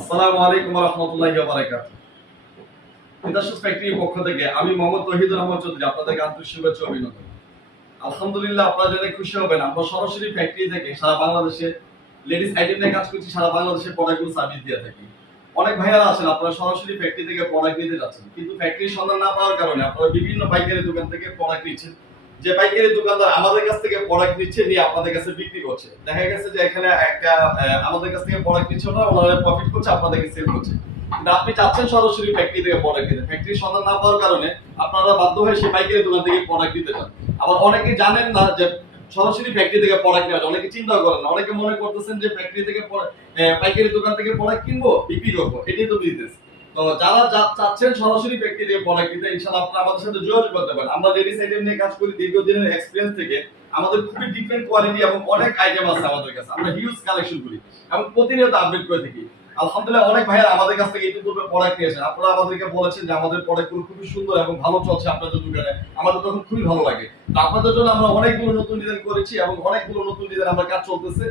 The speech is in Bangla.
আসসালামু আলাইকুম ওয়া রাহমাতুল্লাহি ওয়া বারাকাতুহু। ইন্ডাস্ট্রিজ ফ্যাক্টরির পক্ষ থেকে আমি মোহাম্মদ তৌহিদুর রহমান চৌধুরী আপনাদেরকে আন্তরিক শুভেচ্ছা ও অভিনন্দন। আলহামদুলিল্লাহ আপনারা জেনে খুশি হবেন আমরা সরাসরি ফ্যাক্টরি থেকে সারা বাংলাদেশে লেডিস আইটেম নিয়ে কাজ করছি, সারা বাংলাদেশে প্রোডাক্টগুলো সার্ভিস দিয়ে থাকি। অনেক ভাইয়ারা আছেন আপনারা সরাসরি ফ্যাক্টরি থেকে প্রোডাক্ট নিতে যাচ্ছেন, কিন্তু ফ্যাক্টরির সন্ধান না পাওয়ার কারণে আপনারা বিভিন্ন পাইকারি দোকান থেকে প্রোডাক্ট নিচ্ছেন। যে পাইকারি দোকানদার আমাদের কাছ থেকে প্রোডাক্ট নিচ্ছে নিয়ে আপনাদের কাছে বিক্রি করছে, দেখা গেছে যে এখানে একটা আমাদের কাছ থেকে প্রোডাক্ট নিচ্ছে না, ওনারা প্রফিট করছে, আপনাদেরকে সেল করছে। কিন্তু আপনি চাচ্ছেন সরাসরি ফ্যাক্টরি থেকে প্রোডাক্ট নিতে, ফ্যাক্টরির সন্ধান না পাওয়ার কারণে আপনারা বাধ্য হয়ে সেই পাইকারি দোকান থেকে প্রোডাক্ট নিতে চান। আবার অনেকে জানেন না যে সরাসরি ফ্যাক্টরি থেকে প্রোডাক্ট নেওয়া যায়, অনেকে চিন্তা করেন না, অনেকে মনে করতেছেন যে ফ্যাক্টরি থেকে পাইকারি দোকান থেকে প্রোডাক্ট কিনবো বিক্রি করবো, এটাই তো বিজনেস। তো যারা চাচ্ছেন সরাসরি ফ্যাক্টরি থেকে প্রোডাক্ট নিতে, ইনশাআল্লাহ আপনারা আমাদের সাথে যোগাযোগ করতে পারেন। আমরা লেডিস আইটেম নিয়ে কাজ করি দীর্ঘদিনের এক্সপেরিয়েন্স থেকে। আমাদের খুবই ডিফারেন্ট কোয়ালিটি এবং অনেক আইটেম আছে আমাদের কাছে, আমরা হিউজ কালেকশন করি এবং প্রতিনিয়ত আপডেট করে থাকি। আলহামদুলিল্লাহ অনেক ভাইয়া আমাদের কাছ থেকে ইতিপূর্বে প্রোডাক্ট নিয়েছেন, আপনারা আমাদেরকে বলেছেন যে আমাদের প্রোডাক্টগুলো খুবই সুন্দর এবং ভালো চলছে আপনাদের দোকানে, আমাদের তখন খুবই ভালো লাগে। তো আপনাদের জন্য আমরা অনেকগুলো নতুন ডিজাইন করেছি এবং অনেকগুলো নতুন ডিজাইন আমরা কাজ চলতেছে,